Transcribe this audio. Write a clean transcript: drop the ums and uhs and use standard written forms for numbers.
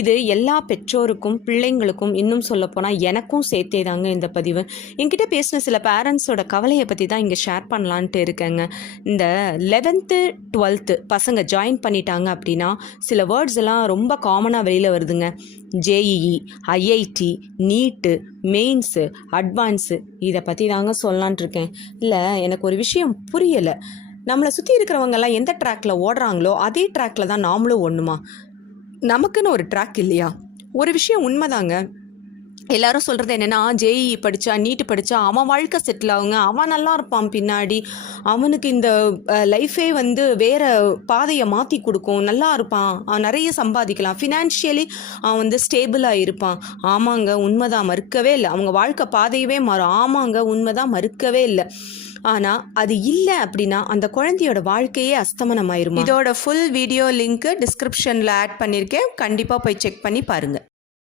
இது எல்லா பெற்றோருக்கும் பிள்ளைங்களுக்கும் இன்னும் சொல்லப்போனால் எனக்கும் சேர்த்தே தாங்க இந்த பதிவு. என்கிட்ட பேசின சில பேரண்ட்ஸோட கவலையை பற்றி தான் இங்கே ஷேர் பண்ணலான்ட்டு இருக்கேங்க. இந்த 11th 12th பசங்க ஜாயின் பண்ணிட்டாங்க அப்படின்னா சில வேர்ட்ஸ் எல்லாம் ரொம்ப காமனாக வெளியில் வருதுங்க. ஜேஇஇ, ஐஐடி, நீட்டு, மெயின்ஸு, அட்வான்ஸு, இதை பற்றி தாங்க சொல்லலான்ட்டு இருக்கேன். இல்லை, எனக்கு ஒரு விஷயம் புரியலை. நம்மளை சுற்றி இருக்கிறவங்கெல்லாம் எந்த ட்ராக்கில் ஓடுறாங்களோ அதே ட்ராக்கில் தான் நாமளும் ஓடணுமா? நமக்குன்னு ஒரு ட்ராக் இல்லையா? ஒரு விஷயம் உண்மைதாங்க. எல்லாரும் சொல்கிறது என்னென்னா, ஜேஇஇ படித்தா, நீட்டு படித்தா அவன் வாழ்க்கை செட்டில் ஆகுங்க, அவன் நல்லா இருப்பான், பின்னாடி அவனுக்கு இந்த லைஃபே வந்து வேறு பாதையை மாற்றி கொடுக்கும், நல்லா இருப்பான், அவன் நிறைய சம்பாதிக்கலாம், ஃபினான்ஷியலி அவன் வந்து ஸ்டேபிளாக இருப்பான். ஆமாங்க, உண்மைதான், மறுக்கவே இல்லை. அவங்க வாழ்க்கை பாதையவே மாறும். ஆமாங்க, உண்மைதான், மறுக்கவே இல்லை. ஆனால் அது இல்லை அப்படின்னா அந்த குழந்தையோட வாழ்க்கையே அஸ்தமனம் ஆயிருமா? இதோட ஃபுல் வீடியோ லிங்க்கு டிஸ்கிரிப்ஷனில் ஆட் பண்ணியிருக்கேன். கண்டிப்பாக போய் செக் பண்ணி பாருங்கள்.